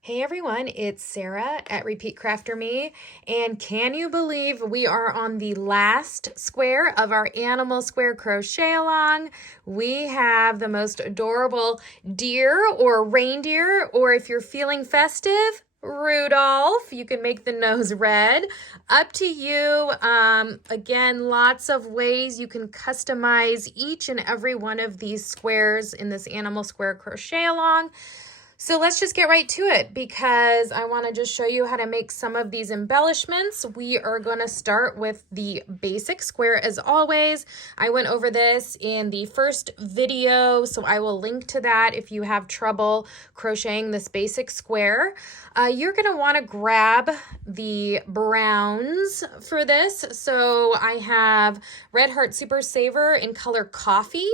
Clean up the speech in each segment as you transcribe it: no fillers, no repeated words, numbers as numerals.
Hey everyone, it's Sarah at Repeat Crafter Me, and can you believe we are on the last square of our Animal Square Crochet-Along? We have the most adorable deer or reindeer, or if you're feeling festive, Rudolph. You can make the nose red. Up to you. Again, lots of ways you can customize each and every one of these squares in this Animal Square Crochet-Along. So let's just get right to it because I want to just show you how to make some of these embellishments. We are going to start with the basic square as always. I went over this in the first video, so I will link to that if you have trouble crocheting this basic square. You're going to want to grab the browns for this. So I have Red Heart Super Saver in color Coffee.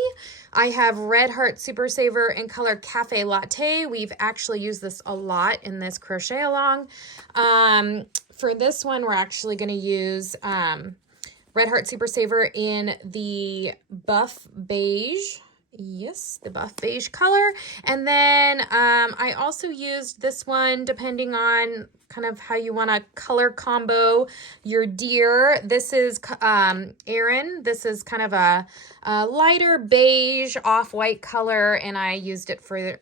I have Red Heart Super Saver in color Cafe Latte. We've actually used this a lot in this crochet along. For this one, we're actually going to use Red Heart Super Saver in the buff beige. Yes, the buff beige color. And then I also used this one depending on kind of how you want to color combo your deer. This is Erin. This is kind of a lighter beige off-white color, and I used it for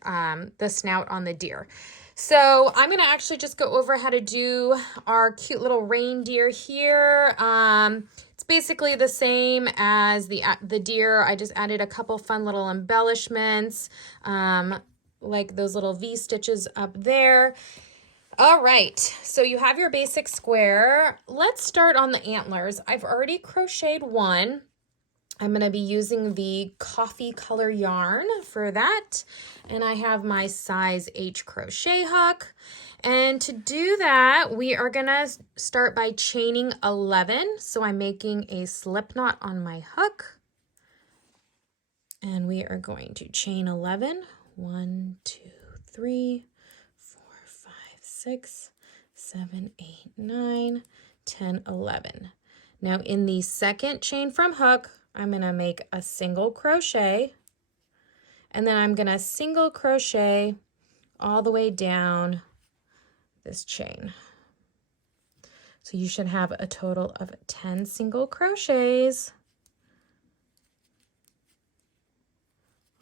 the snout on the deer. So I'm going to actually just go over how to do our cute little reindeer here. It's basically the same as the deer. I just added a couple fun little embellishments, like those little V stitches up there. All right, so you have your basic square. Let's start on the antlers. I've already crocheted one. I'm going to be using the coffee color yarn for that. And I have my size H crochet hook. And to do that, we are going to start by chaining 11. So I'm making a slip knot on my hook. And we are going to chain 11. 1, 2, 3, 4, 5, 6, 7, 8, 9, 10, 11. Now in the second chain from hook, I'm going to make a single crochet, and then I'm going to single crochet all the way down this chain. So you should have a total of 10 single crochets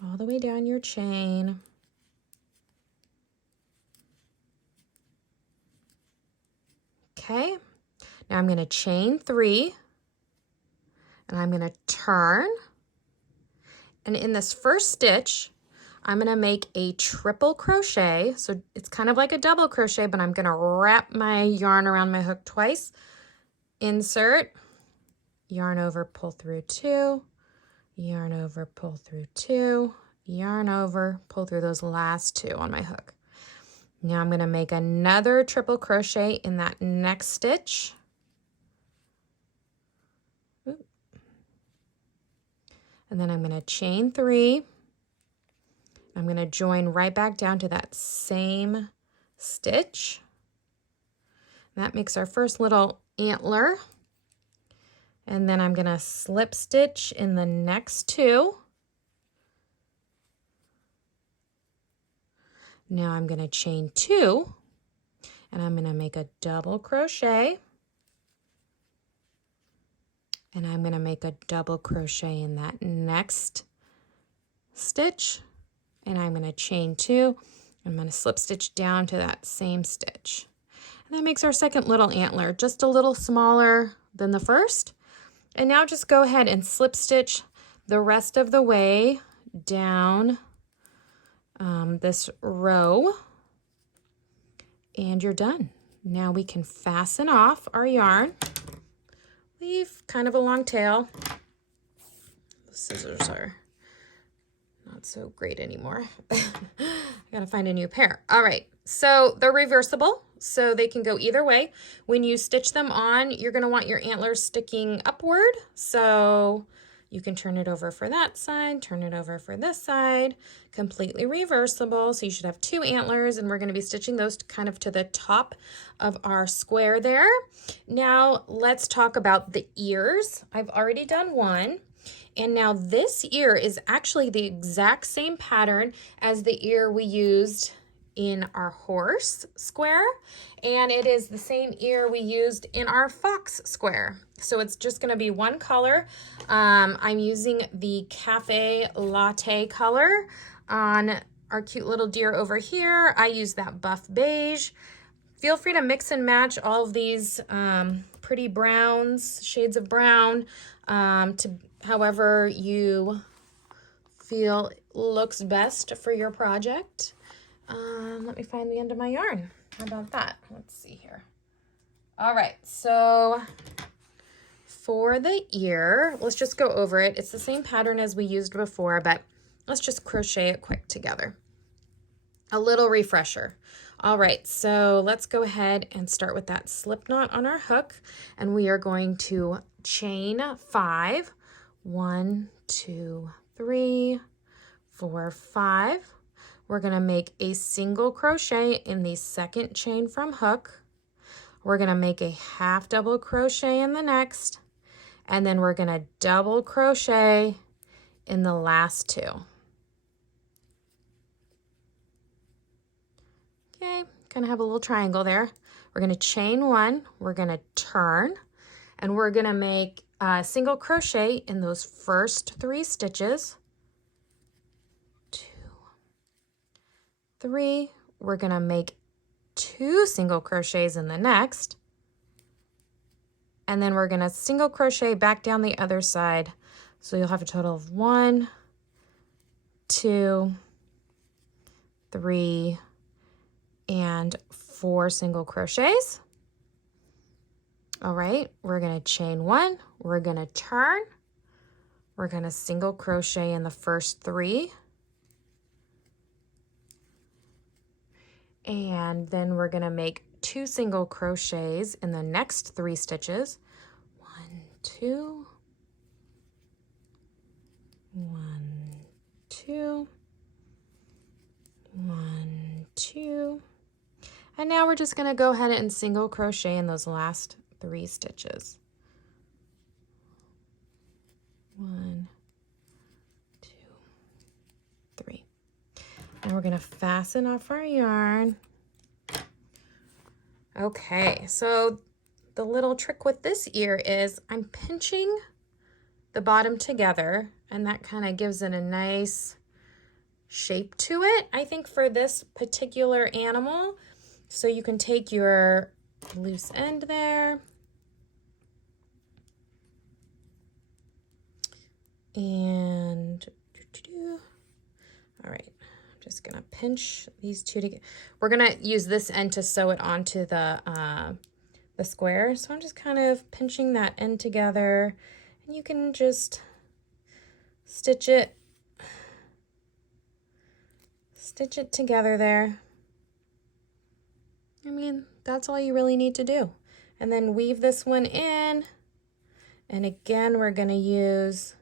all the way down your chain. Okay, now I'm going to chain 3. And I'm going to turn, and in this first stitch, I'm going to make a triple crochet. So it's kind of like a double crochet, but I'm going to wrap my yarn around my hook twice. Insert, yarn over, pull through 2, yarn over, pull through 2, yarn over, pull through those last 2 on my hook. Now I'm going to make another triple crochet in that next stitch. And then I'm going to chain 3. I'm going to join right back down to that same stitch. That makes our first little antler. And then I'm going to slip stitch in the next 2. Now I'm going to chain 2, and I'm going to make a double crochet. And I'm going to make a double crochet in that next stitch. And I'm going to chain 2. I'm going to slip stitch down to that same stitch. And that makes our second little antler, just a little smaller than the first. And now just go ahead and slip stitch the rest of the way down this row. And you're done. Now we can fasten off our yarn. Leave kind of a long tail. The scissors are not so great anymore. I gotta find a new pair. All right, so they're reversible, so they can go either way. When you stitch them on, you're gonna want your antlers sticking upward, so you can turn it over for that side, turn it over for this side, completely reversible. So you should have 2 antlers, and we're going to be stitching those kind of to the top of our square there. Now let's talk about the ears. I've already done one. And now this ear is actually the exact same pattern as the ear we used in our horse square, and it is the same ear we used in our fox square. So it's just going to be one color. I'm using the Cafe Latte color on our cute little deer over here. I use that buff beige. Feel free to mix and match all of these pretty browns, shades of brown, to however you feel looks best for your project. Let me find the end of my yarn. How about that? Let's see here. All right, so for the ear, let's just go over it. It's the same pattern as we used before, but let's just crochet it quick together. A little refresher. All right, so let's go ahead and start with that slip knot on our hook, and we are going to chain 5. 1, 2, 3, 4, 5. We're going to make a single crochet in the second chain from hook. We're going to make a half double crochet in the next, and then we're going to double crochet in the last 2. Okay, kind of have a little triangle there. We're going to chain 1, we're going to turn, and we're going to make a single crochet in those first 3 stitches. 2, 3, we're going to make 2 single crochets in the next, and then we're going to single crochet back down the other side. So you'll have a total of 1, 2, 3, and 4 single crochets. All right, we're going to chain 1, we're going to turn, we're going to single crochet in the first 3, and then we're going to make 2 single crochets in the next 3 stitches. 1, 2, 1, 2, 1, 2. And now we're just going to go ahead and single crochet in those last 3 stitches. 1, 2, 3. And we're going to fasten off our yarn. Okay, so the little trick with this ear is I'm pinching the bottom together, and that kind of gives it a nice shape to it, I think, for this particular animal. So you can take your loose end there and all right, I'm just gonna pinch these 2 together. We're gonna use this end to sew it onto the square. So I'm just kind of pinching that end together, and you can just stitch it together there. I mean, that's all you really need to do. And then weave this one in. And again, we're going to use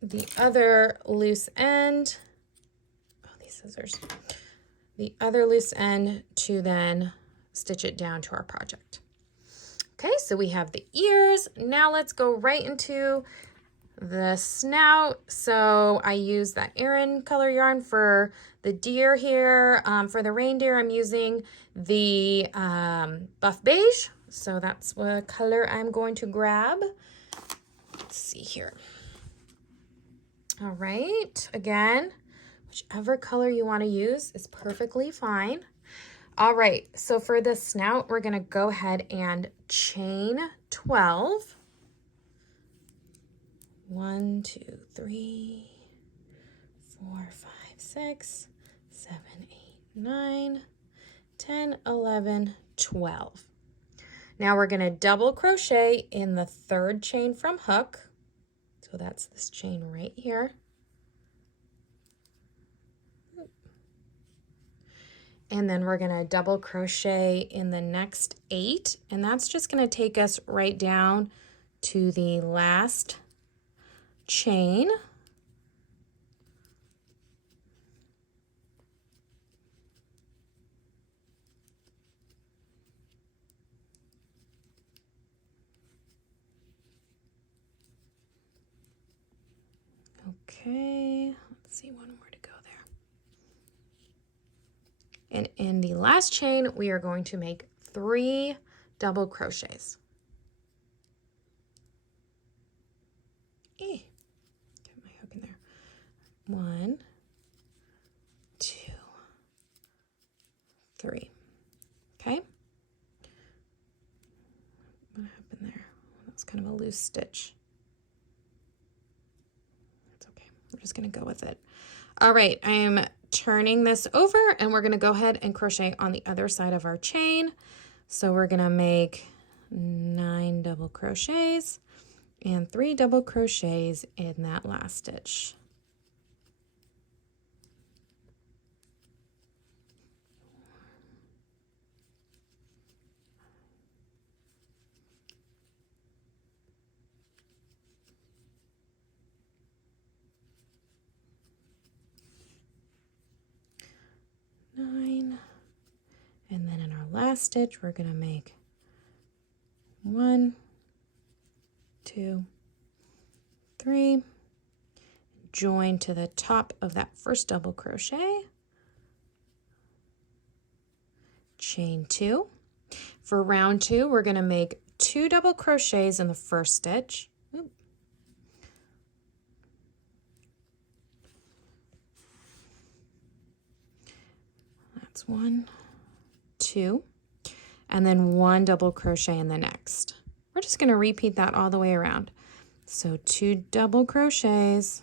the other loose end. Oh, these scissors. The other loose end to then stitch it down to our project. Okay, so we have the ears. Now let's go right into the snout. So I use that Aran color yarn for the deer here. For the reindeer, I'm using the buff beige. So that's what color I'm going to grab. Let's see here. All right, again, whichever color you want to use is perfectly fine. All right, so for the snout, we're going to go ahead and chain 12. 1, 2, 3, 4, 5, 6, 7, 8, 9, 10, 11, 12. Now we're going to double crochet in the 3rd chain from hook. So that's this chain right here. And then we're going to double crochet in the next 8, and that's just going to take us right down to the last chain. Okay, let's see, one more to go there. And in the last chain, we are going to make 3 double crochets. Get my hook in there. 1, 2, 3. Okay. What happened there? That's kind of a loose stitch. That's okay. We're just going to go with it. All right, I am turning this over and we're going to go ahead and crochet on the other side of our chain. So we're going to make 9 double crochets and 3 double crochets in that last stitch. And then in our last stitch we're going to make 1, 2, 3, join to the top of that first double crochet, chain 2. For round 2 we're going to make 2 double crochets in the first stitch. That's 1, 2, and then 1 double crochet in the next. We're just going to repeat that all the way around. So 2 double crochets,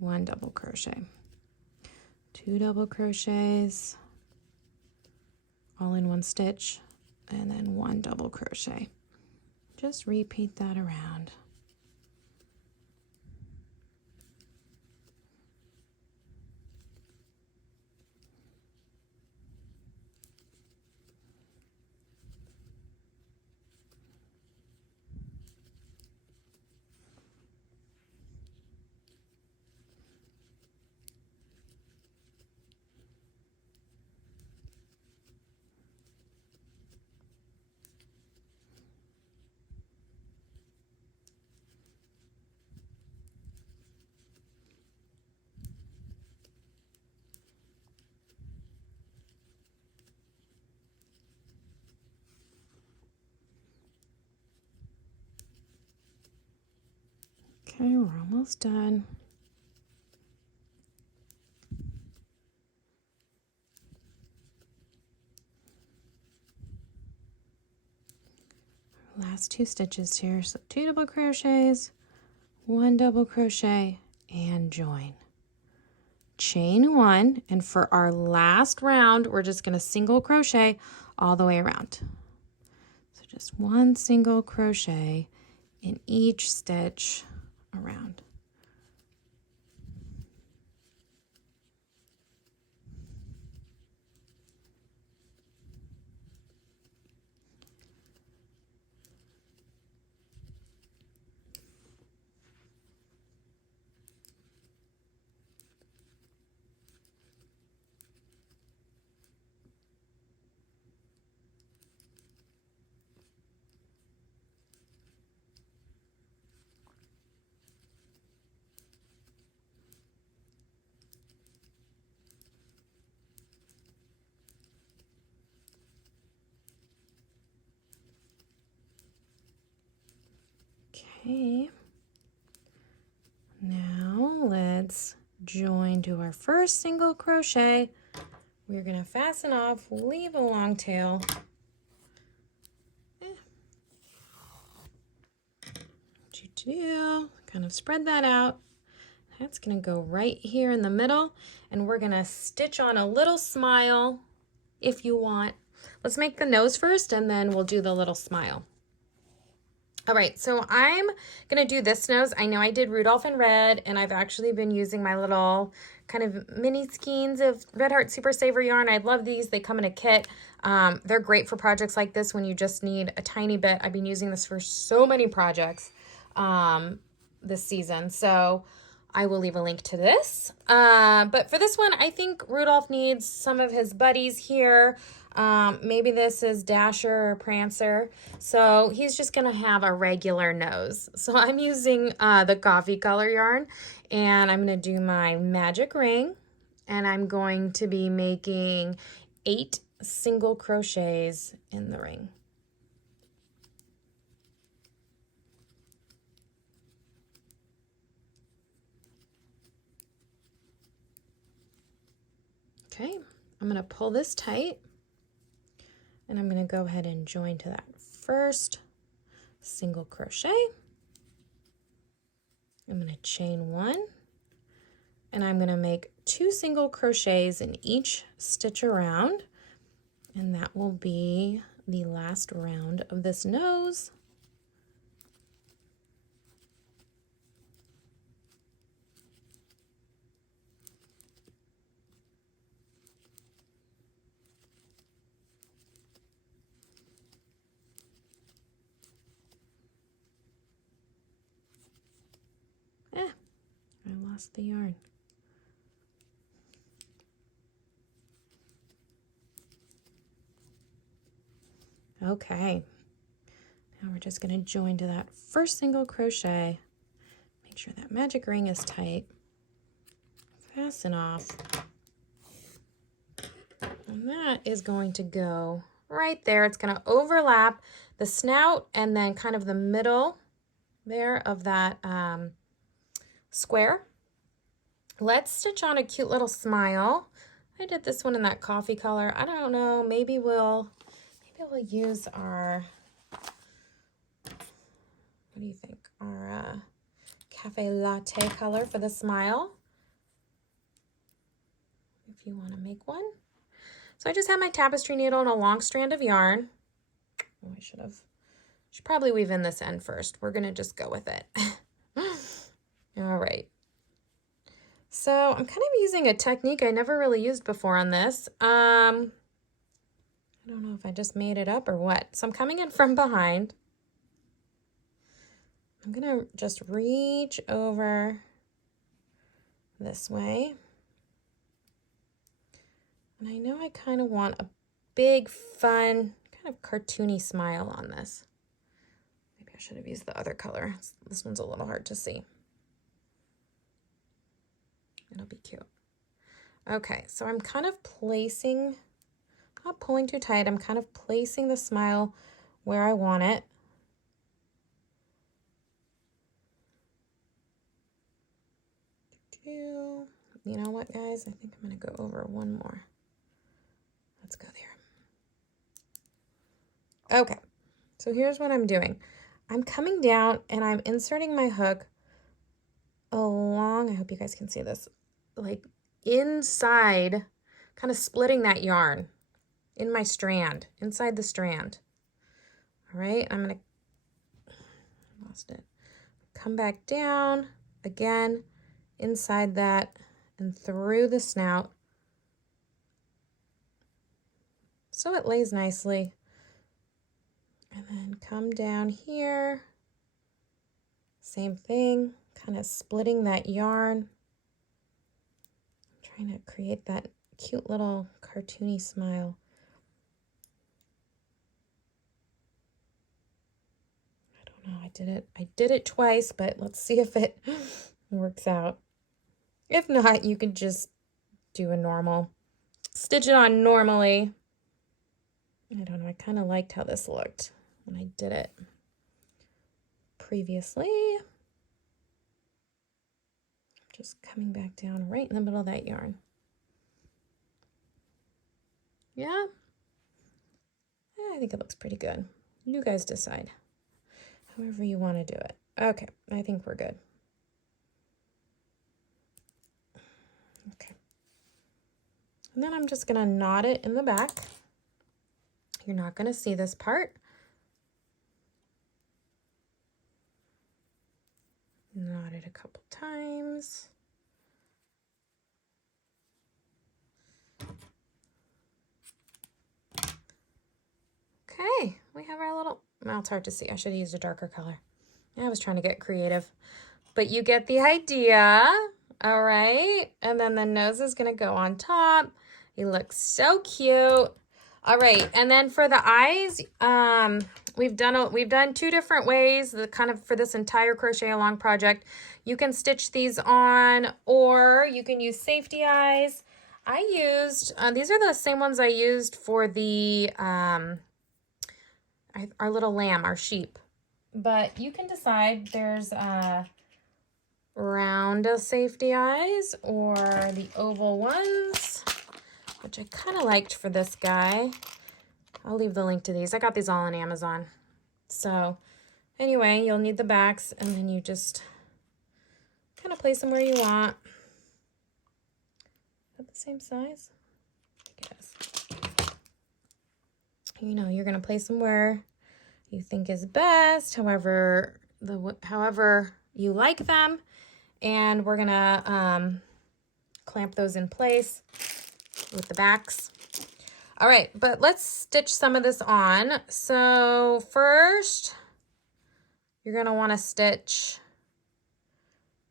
1 double crochet, 2 double crochets, all in one stitch, and then 1 double crochet. Just repeat that around. Okay, we're almost done. Last 2 stitches here, so 2 double crochets, 1 double crochet, and join. Chain 1, and for our last round, we're just going to single crochet all the way around. So just 1 single crochet in each stitch around. Okay, now let's join to our first single crochet. We're going to fasten off, leave a long tail. What you do, kind of spread that out. That's going to go right here in the middle, and we're going to stitch on a little smile if you want. Let's make the nose first, and then we'll do the little smile. All right, so I'm gonna do this nose. I know I did Rudolph in red, and I've actually been using my little kind of mini skeins of Red Heart Super Saver yarn. I love these. They come in a kit. They're great for projects like this when you just need a tiny bit. I've been using this for so many projects this season, so I will leave a link to this. But for this one, I think Rudolph needs some of his buddies here. Maybe this is Dasher or Prancer. So he's just going to have a regular nose. So I'm using the coffee color yarn, and I'm going to do my magic ring, and I'm going to be making 8 single crochets in the ring. Okay, I'm going to pull this tight, and I'm going to go ahead and join to that first single crochet. I'm going to chain 1, and I'm going to make 2 single crochets in each stitch around, and that will be the last round of this nose. I lost the yarn. Okay, now we're just going to join to that first single crochet. Make sure that magic ring is tight. Fasten off. And that is going to go right there. It's going to overlap the snout and then kind of the middle there of that square. Let's stitch on a cute little smile. I did this one in that coffee color. I don't know, maybe we'll use our, what do you think, our cafe latte color for the smile, if you want to make one. So I just have my tapestry needle and a long strand of yarn. Oh, I should probably weave in this end first. We're going to just go with it. All right. So I'm kind of using a technique I never really used before on this. I don't know if I just made it up or what. So I'm coming in from behind. I'm going to just reach over this way. And I know I kind of want a big, fun, kind of cartoony smile on this. Maybe I should have used the other color. This one's a little hard to see. It'll be cute. Okay, so I'm kind of placing, not pulling too tight, I'm kind of placing the smile where I want it. You know what, guys? I think I'm going to go over one more. Let's go there. Okay, so here's what I'm doing. I'm coming down and I'm inserting my hook along, I hope you guys can see this, like inside, kind of splitting that yarn in my strand, inside the strand. All right, I'm going to, lost it. Come back down again, inside that and through the snout. So it lays nicely. And then come down here, same thing, kind of splitting that yarn. I'm trying to create that cute little cartoony smile. I don't know, I did it twice, but let's see if it works out. If not, you could just do a normal, stitch it on normally. I don't know, I kind of liked how this looked when I did it previously. Just coming back down right in the middle of that yarn. Yeah? I think it looks pretty good. You guys decide. However you want to do it. Okay, I think we're good. Okay. And then I'm just going to knot it in the back. You're not going to see this part. Knot it a couple times. Okay, we have our little, well, it's hard to see. I should have used a darker color. I was trying to get creative, but you get the idea. All right, and then the nose is going to go on top. He looks so cute. All right, and then for the eyes, we've done 2 different ways, kind of for this entire crochet along project. You can stitch these on, or you can use safety eyes. I used, these are the same ones I used for the, our little lamb, our sheep. But you can decide. There's round safety eyes or the oval ones, which I kind of liked for this guy. I'll leave the link to these. I got these all on Amazon. So anyway, you'll need the backs, and then you just kind of place them where you want. Is that the same size? I guess. You know, you're going to place them where you think is best, however you like them. And we're going to clamp those in place with the backs. All right, but let's stitch some of this on. So first, you're going to want to stitch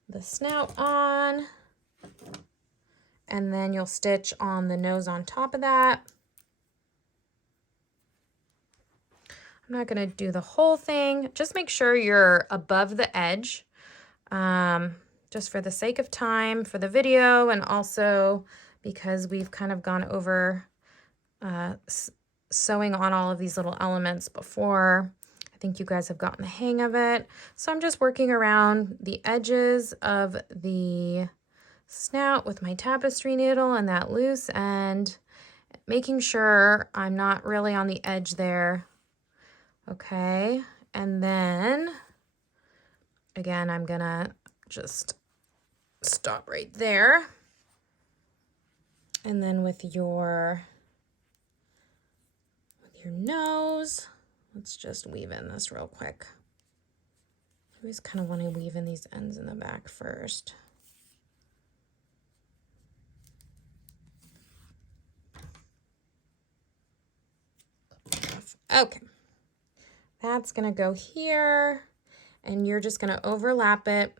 the snout on, and then you'll stitch on the nose on top of that. I'm not going to do the whole thing. Just make sure you're above the edge, just for the sake of time for the video, and also because we've kind of gone over sewing on all of these little elements before. I think you guys have gotten the hang of it. So I'm just working around the edges of the snout with my tapestry needle and that loose end, making sure I'm not really on the edge there. Okay, and then again, I'm gonna just stop right there. And then with your nose, let's just weave in this real quick. I always kind of want to weave in these ends in the back first. Okay, that's gonna go here, and you're just gonna overlap it.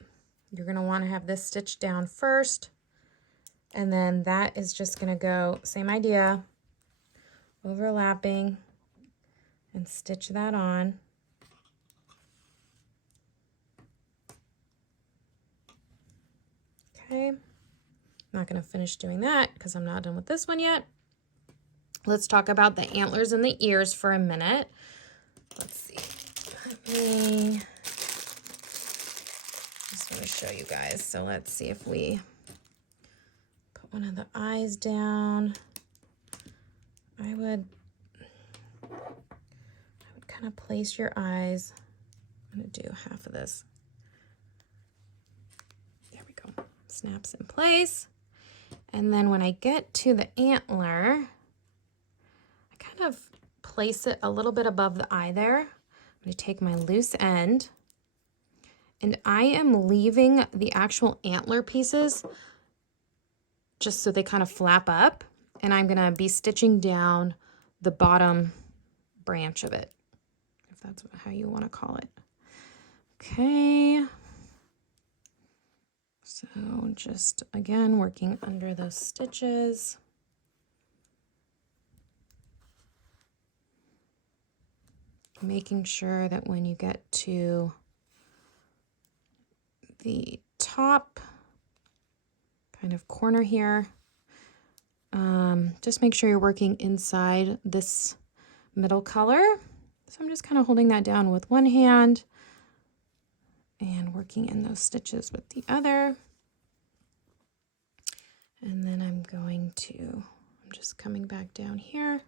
You're gonna want to have this stitched down first, and then that is just gonna go, same idea, overlapping, and stitch that on. Okay, I'm not going to finish doing that because I'm not done with this one yet. Let's talk about the antlers and the ears for a minute. Let's see. Let me just want to show you guys. So let's see if we put one of the eyes down. I would kind of place your eyes. I'm going to do half of this. There we go. Snaps in place. And then when I get to the antler, I kind of place it a little bit above the eye there. I'm going to take my loose end, and I am leaving the actual antler pieces just so they kind of flap up, and I'm going to be stitching down the bottom branch of it, if that's how you want to call it. Okay. So just, again, working under those stitches. Making sure that when you get to the top kind of corner here, just make sure you're working inside this middle color. So I'm just kind of holding that down with one hand and working in those stitches with the other. And then I'm just coming back down here.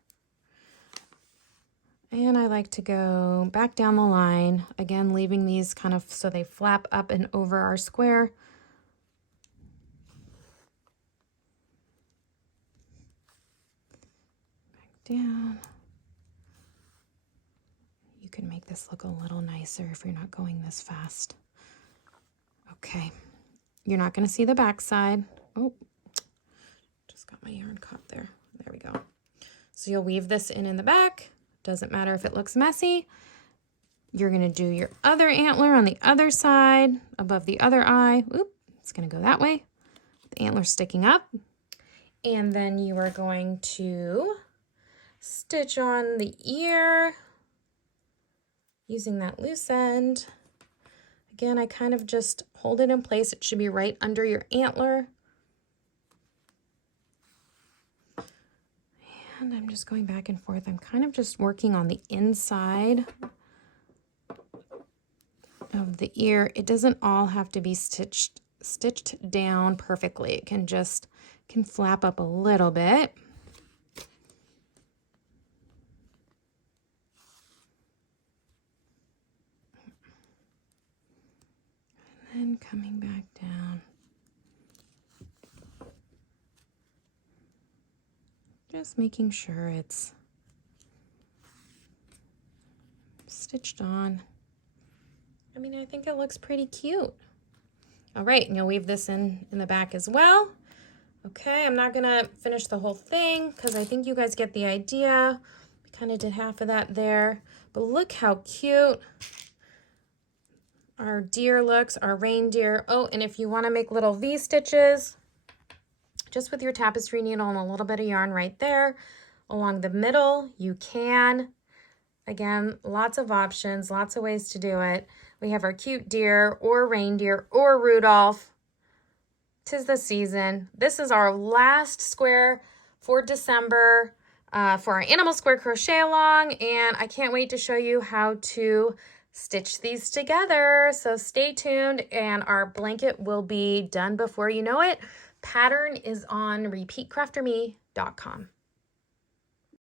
And I like to go back down the line, again, leaving these kind of so they flap up and over our square. Back down. You can make this look a little nicer if you're not going this fast. Okay, you're not going to see the back side. Oh, just got my yarn caught there. There we go. So you'll weave this in the back. Doesn't matter if it looks messy. You're going to do your other antler on the other side, above the other eye. Oop, it's going to go that way. The antler sticking up. And then you are going to stitch on the ear using that loose end. Again, I kind of just hold it in place. It should be right under your antler. And I'm just going back and forth. I'm kind of just working on the inside of the ear. It doesn't all have to be stitched down perfectly. It can flap up a little bit. And then coming back down. Just making sure it's stitched on. I mean, I think it looks pretty cute. All right, and you'll weave this in the back as well. Okay, I'm not gonna finish the whole thing because I think you guys get the idea. We kind of did half of that there, but look how cute our deer looks, our reindeer. Oh, and if you want to make little V-stitches, just with your tapestry needle and a little bit of yarn right there along the middle, you can. Again, lots of options, lots of ways to do it. We have our cute deer or reindeer or Rudolph. 'Tis the season. This is our last square for December for our Animal Square Crochet-Along, and I can't wait to show you how to stitch these together. So stay tuned, and our blanket will be done before you know it. Pattern is on repeatcrafterme.com.